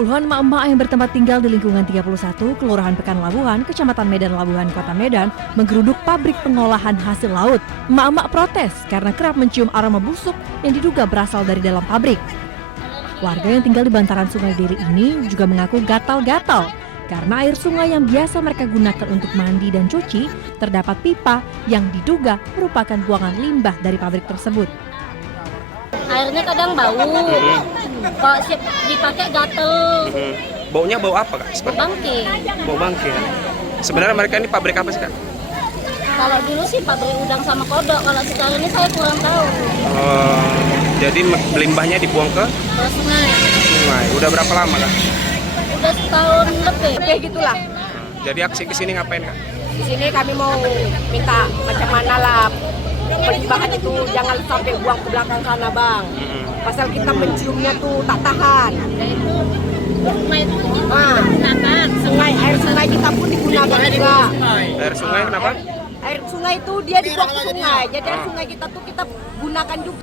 Puluhan emak-emak yang bertempat tinggal di lingkungan 31, Kelurahan Pekan Labuhan, Kecamatan Medan Labuhan, Kota Medan, menggeruduk pabrik pengolahan hasil laut. Emak-emak protes karena kerap mencium aroma busuk yang diduga berasal dari dalam pabrik. Warga yang tinggal di bantaran Sungai Diri ini juga mengaku gatal-gatal karena air sungai yang biasa mereka gunakan untuk mandi dan cuci terdapat pipa yang diduga merupakan buangan limbah dari pabrik tersebut. Airnya kadang bau, kalau dipakai gatel. Baunya bau apa, Kak? Bangke. Bau bangke. Sebenarnya mereka ini pabrik apa sih, Kak? Kalau dulu sih pabrik udang sama kodok, kalau sekarang ini saya kurang tahu. Jadi limbahnya dibuang ke Sungai. sungai. Udah berapa lama, Kak? Udah setahun lebih. Kayak gitulah. Jadi aksi kesini ngapain, Kak? Di sini kami mau minta macam mana lah pelimbahan itu jangan sampai buang ke belakang sana, Bang. Pasal kita menciumnya tuh tak tahan. Sungai itu digunakan. Air sungai kita pun digunakan juga. Air sungai kenapa? Air sungai itu dia dibuang ke sungai. Jadi air sungai kita tuh kita gunakan juga.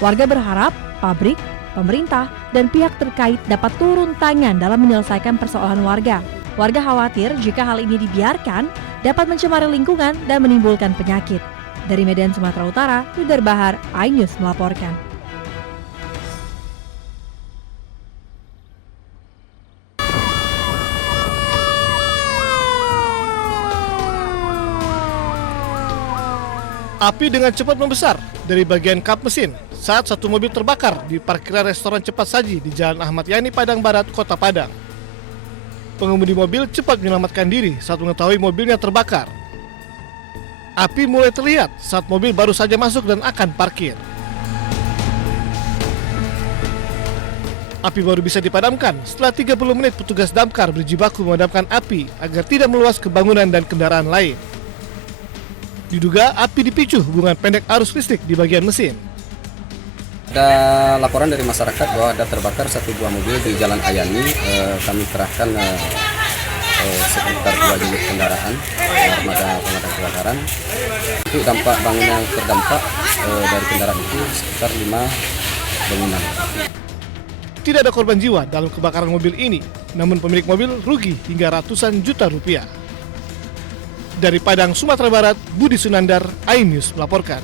Warga berharap pabrik, pemerintah, dan pihak terkait dapat turun tangan dalam menyelesaikan persoalan warga. Warga khawatir jika hal ini dibiarkan dapat mencemari lingkungan dan menimbulkan penyakit. Dari Medan, Sumatera Utara, Yudar Bahar, iNews melaporkan. Api dengan cepat membesar dari bagian kap mesin saat satu mobil terbakar di parkiran restoran cepat saji di Jalan Ahmad Yani, Padang Barat, Kota Padang. Pengemudi mobil cepat menyelamatkan diri saat mengetahui mobilnya terbakar. Api mulai terlihat saat mobil baru saja masuk dan akan parkir. Api baru bisa dipadamkan setelah 30 menit petugas damkar berjibaku memadamkan api agar tidak meluas ke bangunan dan kendaraan lain. Diduga api dipicu hubungan pendek arus listrik di bagian mesin. Ada laporan dari masyarakat bahwa ada terbakar satu buah mobil di Jalan Ayani. Kami kerahkan sekitar 2 unit kendaraan armada pemadam kebakaran. Itu dampak bangunan yang terdampak dari kendaraan itu sekitar 5 bangunan. Tidak ada korban jiwa dalam kebakaran mobil ini, namun pemilik mobil rugi hingga ratusan juta rupiah. Dari Padang, Sumatera Barat, Budi Sunandar, iNews melaporkan.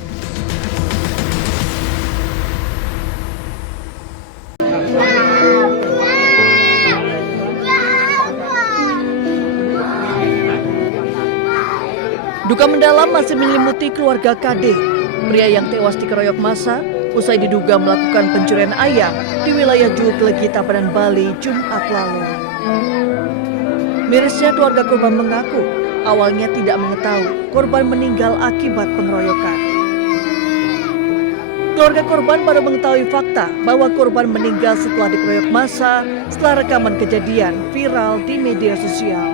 Duka mendalam masih menyelimuti keluarga KD, pria yang tewas dikeroyok massa usai diduga melakukan pencurian ayam di wilayah Juklegi, Tabanan, Bali, Jumat lalu. Mirisnya keluarga korban mengaku awalnya tidak mengetahui korban meninggal akibat pengeroyokan. Keluarga korban baru mengetahui fakta bahwa korban meninggal setelah dikeroyok massa setelah rekaman kejadian viral di media sosial.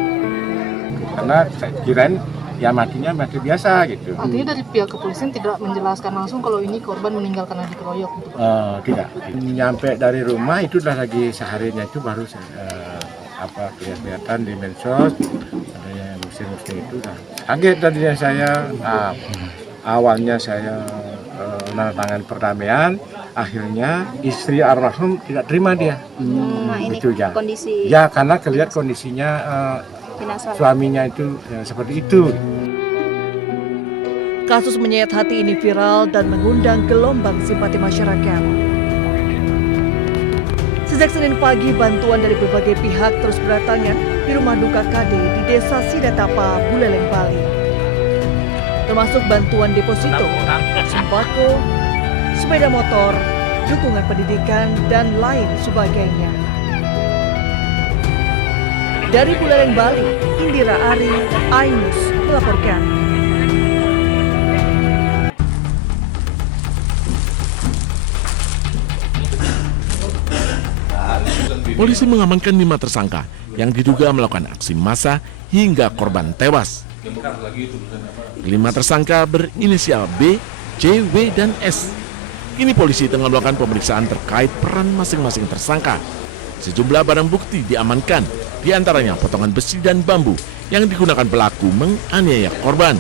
Karena saya kirain ya matinya mati biasa gitu. Artinya dari pihak kepolisian tidak menjelaskan langsung kalau ini korban meninggal karena dikeroyok gitu? Tidak. Nyampe dari rumah itu udah lagi seharinya itu baru kelihatan di medsos adanya musim-musim itu. Kaget tadinya saya. Awalnya saya menandatangani perdamaian, akhirnya istri almarhum tidak terima dia. Ini itu ya. kondisi. Ya karena kelihatan kondisinya suaminya itu ya, seperti itu. Kasus menyayat hati ini viral dan mengundang gelombang simpati masyarakat. Sejak Senin pagi, bantuan dari berbagai pihak terus berdatangan di rumah duka KD di Desa Sidatapa, Buleleng, Bali. Termasuk bantuan deposito, sembako, sepeda motor, dukungan pendidikan, dan lain sebagainya. Dari Buleleng, Bali, Indira Ari, iNews melaporkan. Polisi mengamankan 5 tersangka yang diduga melakukan aksi massa hingga korban tewas. 5 tersangka berinisial B, C, W, dan S. Kini polisi tengah melakukan pemeriksaan terkait peran masing-masing tersangka. Sejumlah barang bukti diamankan, di antaranya potongan besi dan bambu yang digunakan pelaku menganiaya korban.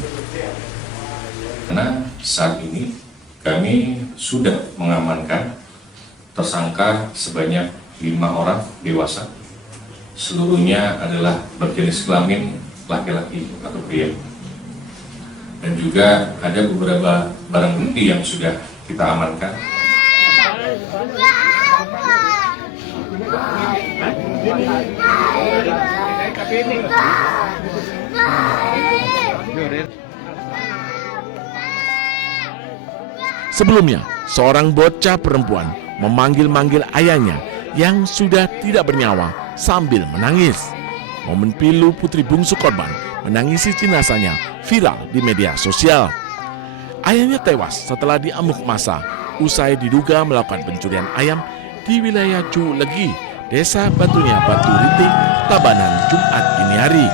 Karena saat ini kami sudah mengamankan tersangka sebanyak 5 orang dewasa seluruhnya adalah berjenis kelamin laki-laki atau pria. Dan juga ada beberapa barang bukti yang sudah kita amankan. Sebelumnya, seorang bocah perempuan memanggil-manggil ayahnya yang sudah tidak bernyawa sambil menangis. Momen pilu putri bungsu korban menangisi jenazahnya viral di media sosial. Ayahnya tewas setelah diamuk massa usai diduga melakukan pencurian ayam di wilayah Culegi, Desa Batunya Batu Ritik, Tabanan, Jumat dini hari.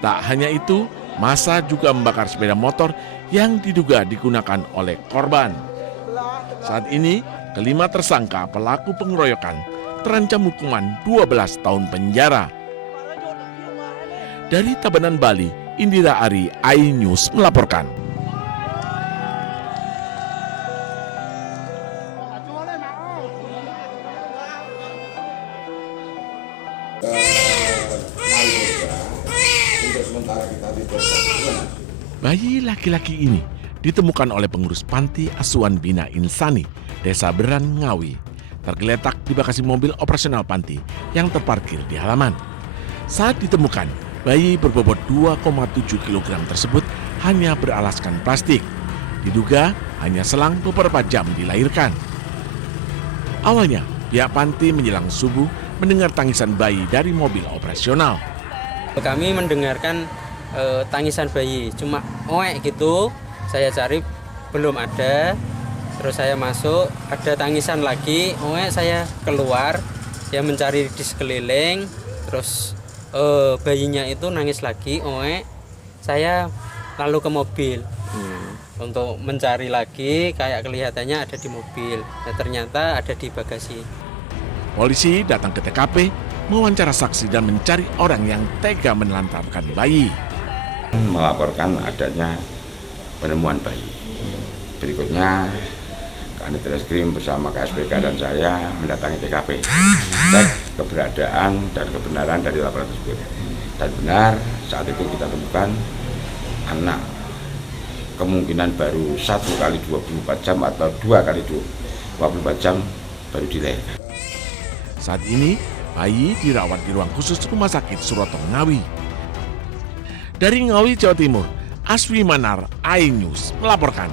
Tak hanya itu, massa juga membakar sepeda motor yang diduga digunakan oleh korban. Saat ini, kelima tersangka pelaku pengeroyokan terancam hukuman 12 tahun penjara. Dari Tabanan, Bali, Indira Ari, iNews melaporkan. Bayi laki-laki ini ditemukan oleh pengurus panti asuhan Bina Insani, Desa Beran, Ngawi, tergeletak di bagasi mobil operasional panti yang terparkir di halaman. Saat ditemukan, bayi berbobot 2,7 kg tersebut hanya beralaskan plastik. Diduga hanya selang beberapa jam dilahirkan. Awalnya, pihak panti menjelang subuh mendengar tangisan bayi dari mobil operasional. Kami mendengarkan tangisan bayi, cuma oek gitu. Saya cari belum ada, terus saya masuk, ada tangisan lagi, oek, saya keluar, saya mencari di sekeliling, terus bayinya itu nangis lagi, oek, saya lalu ke mobil untuk mencari lagi, kayak kelihatannya ada di mobil, nah, ternyata ada di bagasi. Polisi datang ke TKP, mewawancara saksi dan mencari orang yang tega menelantarkan bayi. Melaporkan adanya penemuan bayi. Berikutnya, Kanit Reskrim bersama KSPK dan saya mendatangi TKP, cek keberadaan dan kebenaran dari laporan tersebut. Dan benar, saat itu kita temukan anak kemungkinan baru 1 kali 24 jam atau 2 kali 24 jam baru dilahirkan. Saat ini, bayi dirawat di ruang khusus Rumah Sakit Suroto Ngawi. Dari Ngawi, Jawa Timur, Aswi Manar, iNews melaporkan.